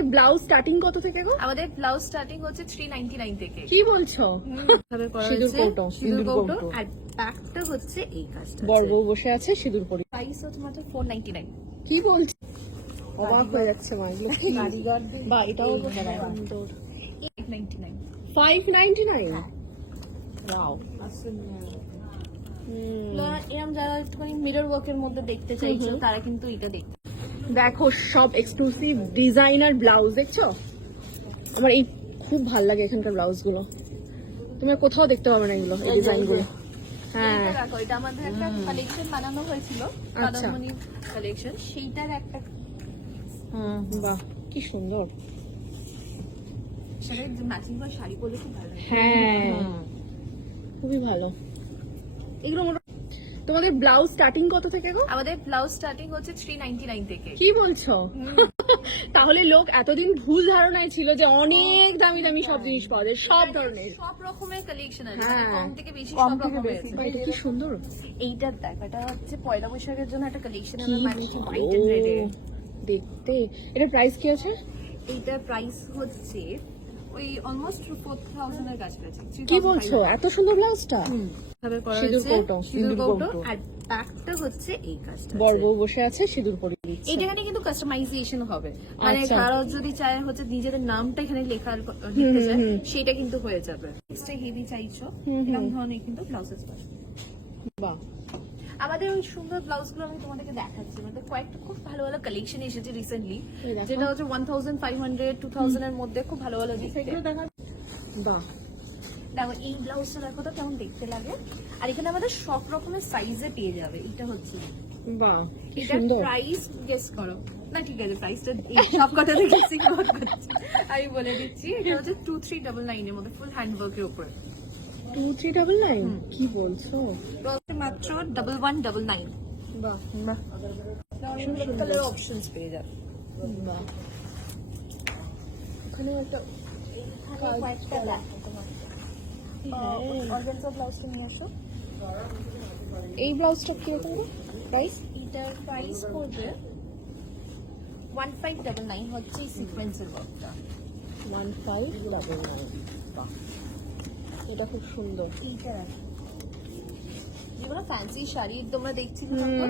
তোমাদের blouse starting কত থেকে গো? আমাদের ব্লাউজ স্টার্টিং হচ্ছে 399 থেকে। কি বলছো? ভাবে করা সিঁদুর হয়েছে কৌটো, সিঁদুর সিঁদুর কৌটো কৌটো। আর ব্যাকটা হচ্ছে এই কাজটা। বড় বউ বসে আছে সিঁদুর পরি। প্রাইস হচ্ছে মাত্র 499। কি বলছো? অবাক হয়ে যাচ্ছে মা, এগুলো কি? বা এটাও সুন্দর। 899। 599 ওয়াও। এরকম যারা একটুখানি মিরর ওয়ার্কের মধ্যে দেখতে চাইছো তারা কিন্তু এটা দেখতে। দেখো সব এক্সক্লুসিভ ডিজাইনার ব্লাউজ দেখছো? আমার এই খুব ভালো লাগে এখানকার ব্লাউজ গুলো, তুমি কোথাও দেখতে পাবে না এগুলো, এই ডিজাইন গুলো। হ্যাঁ এইটা দেখো, এটা আমাদের একটা কালেকশন বানানো হয়েছিল, আচ্ছা। কাদম্বনি কালেকশন, সেইটার একটা বাহ কি সুন্দর। সাথে ম্যাচিং করে শাড়ি পরলে খুব ভালো লাগে। হ্যাঁ খুবই ভালো। এগুলো তোমাদের ব্লাউজ স্টার্টিং কত থেকে গো? আমাদের ব্লাউজ স্টার্টিং হচ্ছে 399 থেকে। কি বলছো? তাহলে লোক এতদিন ভুল ধারণায় ছিল যে অনেক দামি দামি সব জিনিস পাওয়া যায়, সব ধরনের সব রকমের কালেকশন আছে, হ্যাঁ। মানে কম থেকে বেশি সব রকমের আছে। এটা কি সুন্দর। এইটার দেখ, এটা হচ্ছে পয়লা বৈশাখের জন্য একটা কালেকশন কি আমরা বানিয়েছি ভালো হোয়াইট এন্ড রেড এ। দেখতে। এটা প্রাইস কি আছে? এইটার প্রাইস হচ্ছে ওই অলমোস্ট 4000 এর কাছাকাছি। কি বলছো? এত সুন্দর ব্লাউজটা। ভাবে করা সিঁদুর হয়েছে কৌটো, সিঁদুর সিঁদুর কৌটো কৌটো। আর ব্যাকটা হচ্ছে এই কাজটা। বড় বউ বসে আছে সিঁদুর পরি দিচ্ছে। এইটাখানে কিন্তু কাস্টমাইজেশন হবে, মানে আচ্ছা। কারো যদি চায় হচ্ছে নিজেদের নামটা এখানে লেখা লিখতে চায় সেটা কিন্তু হয়ে যাবে। এক্সট্রা হেভি চাইছো এরকম ধরনের কিন্তু ব্লাউজেস পাবে। বাহ আমাদের ওই সুন্দর ব্লাউজ গুলো আমি তোমাদেরকে দেখাচ্ছি, আমাদের কয়েকটা খুব ভালো ভালো কালেকশন এসেছে রিসেন্টলি, এই দেখো। যেটা হচ্ছে 1500 2000 এর মধ্যে খুব ভালো ভালো দিচ্ছে। বাহ দেখো এই ব্লাউজটা দেখো তো কেমন দেখতে লাগে, আর এখানে আমাদের সব রকমের সাইজে পেয়ে যাবে। এটা হচ্ছে বাহ কি এটার সুন্দর। প্রাইস গেস করো না, ঠিক আছে প্রাইসটা সব কথা থেকে আমি বলে দিচ্ছি। এটা হচ্ছে 2399 এর মধ্যে ফুল হ্যান্ডওয়ার্কের উপরে। 2399 কি বলছো? মাত্র 1199। বাহ কালার অপশনস পেয়ে যাবে। বাহ ওখানে একটা কয়েকটা দেখো তোমার অর্গানজা ব্লাউজটা নিয়ে আসো। এই ব্লাউজটা কিরকম প্রাইস? এটার প্রাইস পড়বে 1599, হচ্ছে সিকোয়েন্সের ওয়ার্কটা। 1599 বাহ এটা খুব সুন্দর। এইটা যেগুলো ফ্যান্সি শাড়ি তোমরা দেখছিলে তখন,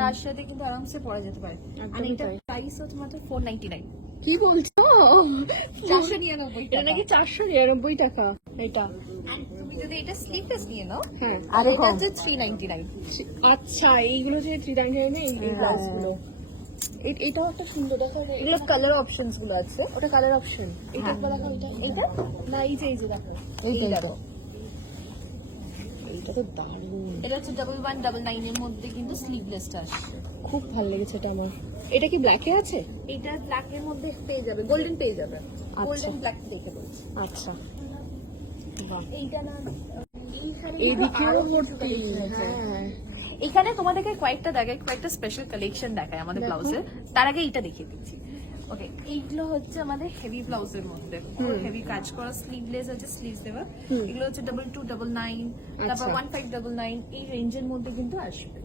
তার সাথে কিন্তু আরামসে পরা যেতে পারে। আর একদমই এটার তাই। প্রাইস হচ্ছে মাত্র 499। কি বলছো? 499 এটা নাকি 499 টাকা এটা? আর তুমি যদি এটা স্লিভলেস নিয়ে নাও হ্যাঁ আর এটা হচ্ছে 399। আচ্ছা এইগুলো যে 399 এই ব্লাউজ গুলো, এটাও একটা সুন্দর দেখা যায়। এগুলো কালার অপশনস গুলো আছে। ওটা কালার অপশন। এইটা একবার দেখো, এইটা না এই যে দেখো এইটা দেখো, এইটা তো দারুণ, এটা হচ্ছে 1199 এর মধ্যে কিন্তু স্লিভলেসটা আসছে। খুব ভালো লেগেছে এটা আমার। এটা কি ব্ল্যাকে আছে? এটা ব্ল্যাক এর মধ্যে পেয়ে যাবে, গোল্ডেন পেয়ে যাবে। আচ্ছা। গোল্ডেন ব্ল্যাক দেখে বলছি। আচ্ছা বাহ এইটা না, এইদিকেও ভর্তি। হ্যাঁ এখানে তোমাদেরকে কয়েকটা স্পেশাল কালেকশন দেখায় আমাদের ব্লাউজে। তার আগে এইটা দেখিয়ে দিচ্ছি। ওকে, এইগুলো হচ্ছে আমাদের হেভি ব্লাউজের মধ্যে হেভি কাজ করা, স্লিভলেস আছে, স্লিভস দেওয়া। এগুলো হচ্ছে 2299, তারপর 1599 এই রেঞ্জের মধ্যে কিন্তু আসবে।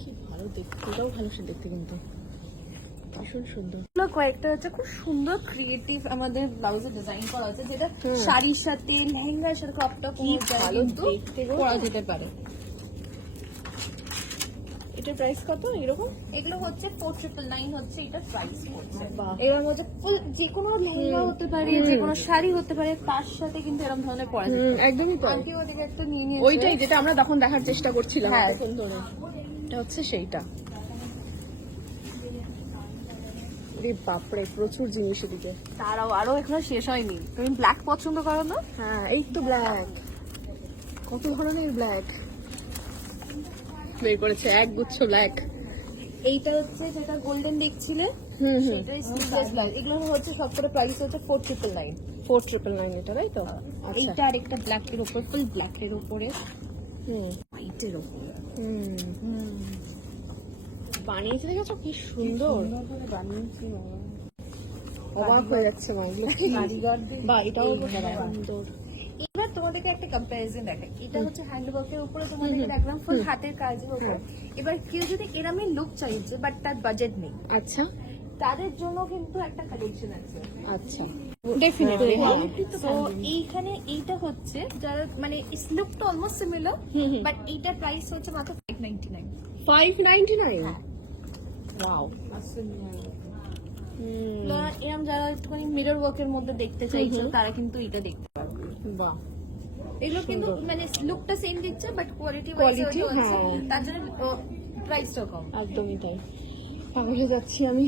কি ভালো দেখতে, এটাও ভালো সে দেখতে কিন্তু ভীষণ সুন্দর। এগুলো কয়েকটা হচ্ছে খুব সুন্দর ক্রিয়েটিভ আমাদের ব্লাউজে ডিজাইন করা আছে, যেটা শাড়ির সাথে লেহেঙ্গার সাথে ক্রপ টপ ভালো দেখতে গো। পরা যেতে পারে। এটার প্রাইস কত এরকম? এগুলো হচ্ছে 4999 হচ্ছে এটা প্রাইস পড়ছে। বাহ। এরকম হচ্ছে ফুল যে কোনো লেহেঙ্গা হতে পারে, যে কোনো শাড়ি হতে পারে, তার সাথে কিন্তু এরকম ধরনের পরা যেতে পারে। একদমই তাই। আন্টি ওদিকে একটা নিয়ে নিয়েছে। ওইটাই যেটা আমরা তখন দেখার চেষ্টা করছিলাম হ্যাঁ। এতক্ষণ ধরে, এটা হচ্ছে সেইটা। রে বাপরে প্রচুর জিনিস এদিকে। তারাও আরো এখনো শেষ হয়নি। তুমি ব্ল্যাক পছন্দ করো না? হ্যাঁ এই তো ব্ল্যাক, কত ধরনের ব্ল্যাক বের করেছে, এক গুচ্ছ ব্ল্যাক। এইটা হচ্ছে যেটা গোল্ডেন দেখছিলে, সেটাই স্লিভলেস ব্লাউজ। এগুলো হচ্ছে সবকটা প্রাইস হচ্ছে 4999। 4999 এটা তাই তো? আচ্ছা এইটা আরেকটা ব্ল্যাক এর উপর, ফুল ব্ল্যাক এর উপরে হুম হোয়াইটের উপরে বানিয়েছে, দেখেছো কি সুন্দর বানিয়েছি। অবাক হয়ে যাচ্ছে মা, এগুলো কি? বা এটাও সুন্দর। এবার তোমাদেরকে একটা কম্পারিজন দেখাই। এটা হচ্ছে হ্যান্ডওয়ার্কের উপরে তোমাদেরকে দেখলাম ফুল হাতের কাজের উপর। এবার কেউ যদি এরমই লুক চাইছে বাট তার বাজেট নেই, আচ্ছা তাদের জন্য কিন্তু একটা কালেকশন আছে। আচ্ছা, ডেফিনেটলি। তো এইখানে এইটা হচ্ছে যারা মানে লুকটা অলমোস্ট সিমিলার, বাট এইটার প্রাইস হচ্ছে মাত্র 599। 599। হ্যাঁ। ওয়াও। এরকম যারা একটুখানি মিরর ওয়ার্কের মধ্যে দেখতে চাইছো তারা কিন্তু এটা দেখতে পারবে। বাহ, এগুলো কিন্তু মানে লুকটা সেম দিচ্ছে বাট কোয়ালিটি Quality, হ্যাঁ। তার জন্য প্রাইসটাও কম। একদমই তাই। পাগলে যাচ্ছি আমি।